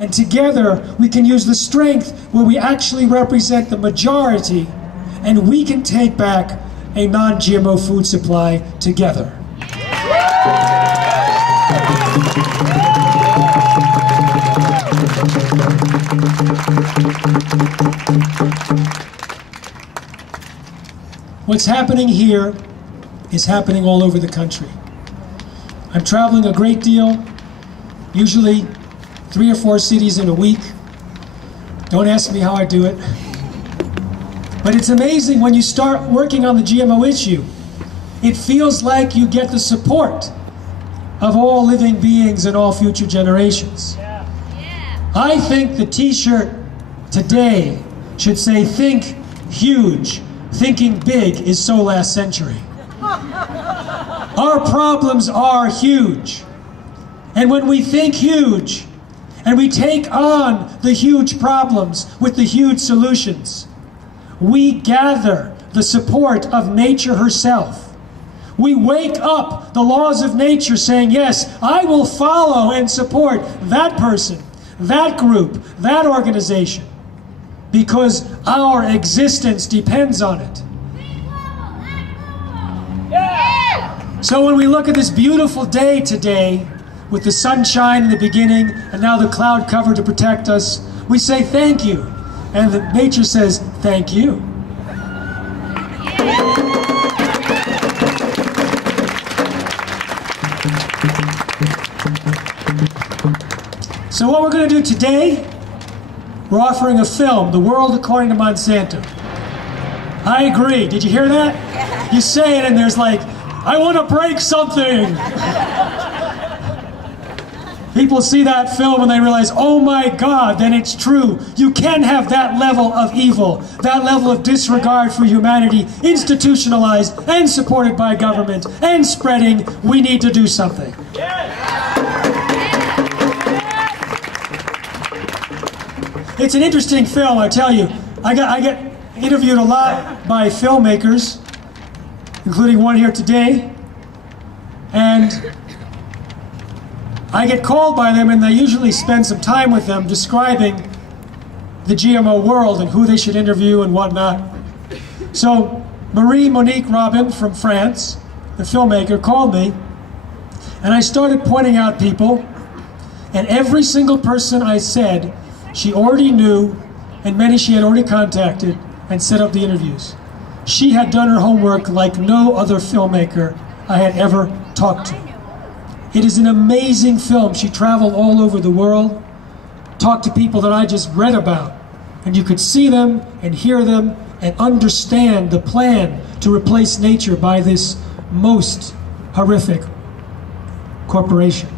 And together, we can use the strength where we actually represent the majority, and we can take back a non-GMO food supply together. What's happening here is happening all over the country. I'm traveling a great deal, usually 3 or 4 cities in a week. Don't ask me how I do it. But it's amazing when you start working on the GMO issue. It feels like you get the support of all living beings and all future generations. I think the t-shirt today should say, "Think huge. Thinking big is so last century." Our problems are huge. And when we think huge, and we take on the huge problems with the huge solutions, we gather the support of nature herself. We wake up the laws of nature saying, yes, I will follow and support that person, that group, that organization, because our existence depends on it. So when we look at this beautiful day today, with the sunshine in the beginning and now the cloud cover to protect us, we say thank you. And the nature says thank you. So what we're going to do today, we're offering a film, The World According to Monsanto. I agree. Did you hear that? You say it and there's like, I want to break something. People see that film and they realize, oh my God, then it's true. You can have that level of evil, that level of disregard for humanity, institutionalized and supported by government and spreading. We need to do something. It's an interesting film, I tell you. I get interviewed a lot by filmmakers, including one here today, and I get called by them, and they usually spend some time with them describing the GMO world and who they should interview and whatnot. So Marie-Monique Robin from France, the filmmaker, called me, and I started pointing out people, and every single person I said, she already knew, and many she had already contacted and set up the interviews. She had done her homework like no other filmmaker I had ever talked to. It is an amazing film. She traveled all over the world, talked to people that I just read about, and you could see them and hear them and understand the plan to replace nature by this most horrific corporation.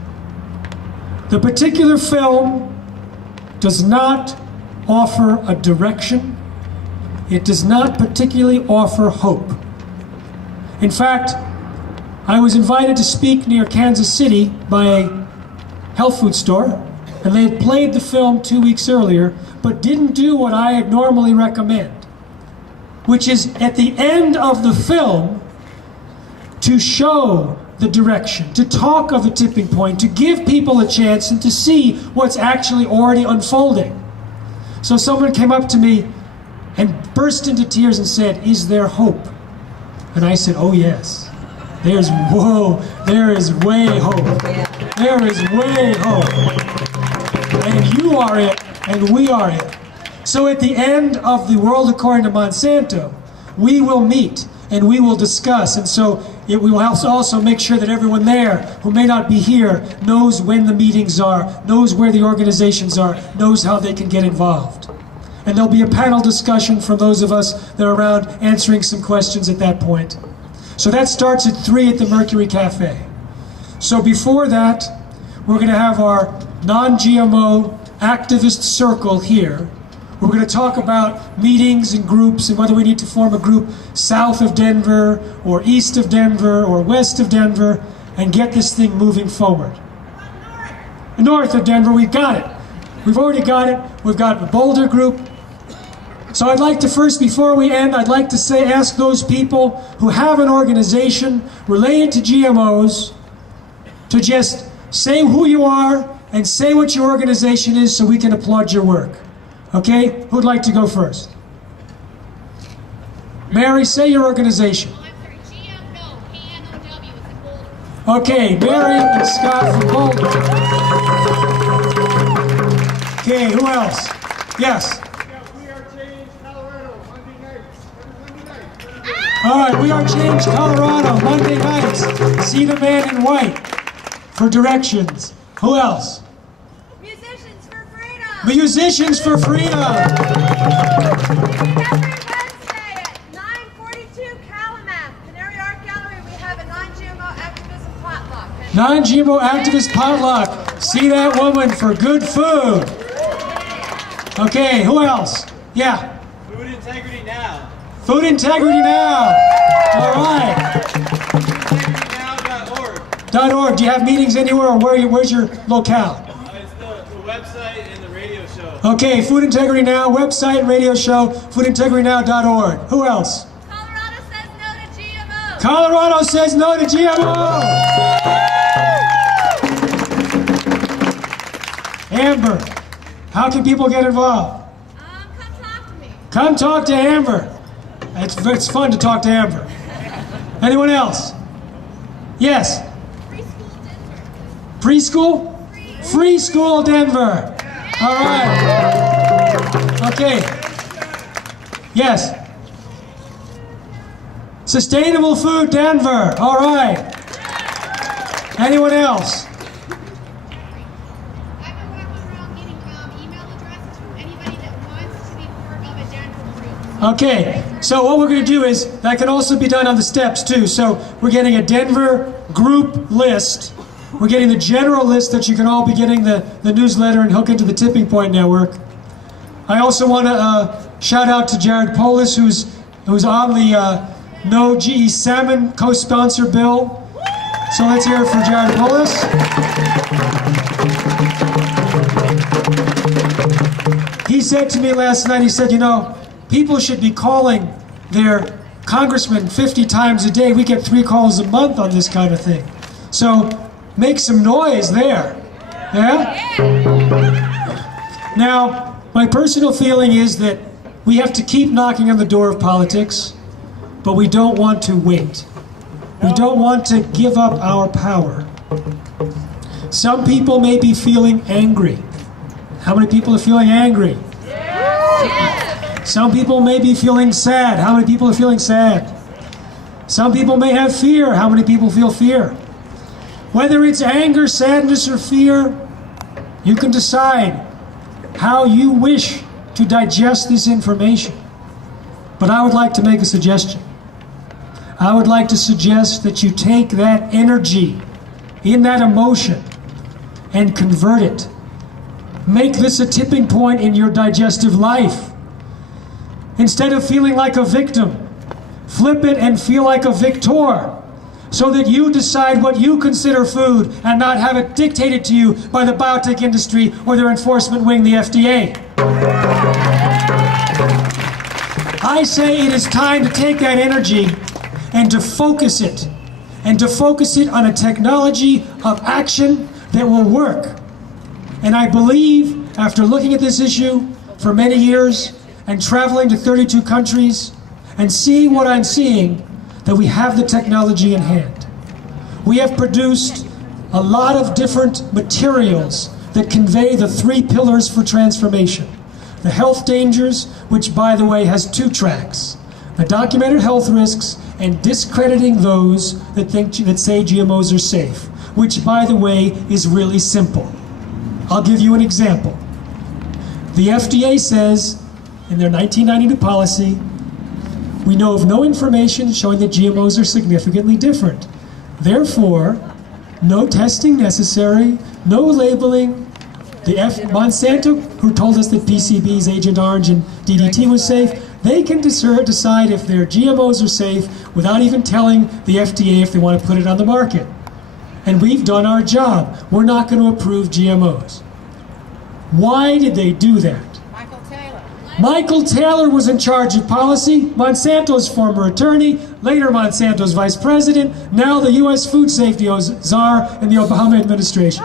The particular film does not offer a direction. It does not particularly offer hope. In fact, I was invited to speak near Kansas City by a health food store, and they had played the film 2 weeks earlier, but didn't do what I had normally recommend, which is at the end of the film to show the direction, to talk of the tipping point, to give people a chance and to see what's actually already unfolding. So someone came up to me and burst into tears and said, "Is there hope?" And I said, "Oh yes. There is way hope. There is way hope. And you are it, and we are it." So at the end of The World According to Monsanto, we will meet and we will discuss. And so we will also make sure that everyone there who may not be here knows when the meetings are, knows where the organizations are, knows how they can get involved. And there'll be a panel discussion from those of us that are around answering some questions at that point. So that starts at 3 at the Mercury Cafe. So before that, we're going to have our non-GMO activist circle here. We're going to talk about meetings and groups and whether we need to form a group south of Denver or east of Denver or west of Denver and get this thing moving forward. North of Denver, we've got it. We've already got it. We've got the Boulder group. So I'd like to first, before we end, I'd like to ask those people who have an organization related to GMOs to just say who you are and say what your organization is so we can applaud your work. Okay? Who'd like to go first? Mary, say your organization. GMO, K-N-O-W, it's in Boulder. Okay, Mary and Scott from Boulder. Okay, who else? Yes. We Are Change Colorado, Monday nights. Every Monday night. All right, We Are Change Colorado, Monday nights. See the man in white for directions. Who else? Musicians for Freedom. Musicians for Freedom. Every Wednesday at 9:42 Calumet, Canary Art Gallery, we have a non-GMO activism potluck. Non-GMO activist potluck. See that woman for good food. Okay, who else? Yeah. Food Integrity Now. Food Integrity Now. All right. FoodIntegrityNow.org. .org. Do you have meetings anywhere, or where's your locale? It's the website and the radio show. Okay, Food Integrity Now, website and radio show, foodintegritynow.org. Who else? Colorado says no to GMO. Colorado says no to GMO. Amber, how can people get involved? Come talk to me. Come talk to Amber. It's fun to talk to Amber. Anyone else? Yes. Preschool Denver. Preschool? Free School Denver. All right. Okay. Yes. Sustainable Food Denver. All right. Anyone else? I've been walking around getting email addresses from anybody that wants to be part of a Denver group. Okay, so what we're going to do is, that can also be done on the steps too. So we're getting a Denver group list. We're getting the general list that you can all be getting the newsletter and hook into the Tipping Point Network. I also want to shout out to Jared Polis, who's on the No GE Salmon co-sponsor bill. So let's hear it for Jared Polis. He said to me last night, he said, you know, people should be calling their congressman 50 times a day. We get 3 calls a month on this kind of thing. So make some noise there. Yeah? Now, my personal feeling is that we have to keep knocking on the door of politics, but we don't want to wait. We don't want to give up our power. Some people may be feeling angry. How many people are feeling angry? Some people may be feeling sad. How many people are feeling sad? Some people may have fear. How many people feel fear? Whether it's anger, sadness, or fear, you can decide how you wish to digest this information. But I would like to make a suggestion. I would like to suggest that you take that energy in that emotion and convert it. Make this a tipping point in your digestive life. Instead of feeling like a victim, flip it and feel like a victor, so that you decide what you consider food and not have it dictated to you by the biotech industry or their enforcement wing, the FDA. I say it is time to take that energy and to focus it, on a technology of action that will work. And I believe, after looking at this issue for many years and traveling to 32 countries and seeing what I'm seeing, that we have the technology in hand. We have produced a lot of different materials that convey the 3 pillars for transformation. The health dangers, which by the way has 2 tracks. The documented health risks and discrediting those that say GMOs are safe, which by the way is really simple. I'll give you an example. The FDA says in their 1992 policy, we know of no information showing that GMOs are significantly different. Therefore, no testing necessary, no labeling. Monsanto, who told us that PCBs, Agent Orange, and DDT was safe, they can decide if their GMOs are safe without even telling the FDA if they want to put it on the market. And we've done our job. We're not going to approve GMOs. Why did they do that? Michael Taylor was in charge of policy, Monsanto's former attorney, later Monsanto's vice president, now the U.S. food safety czar in the Obama administration.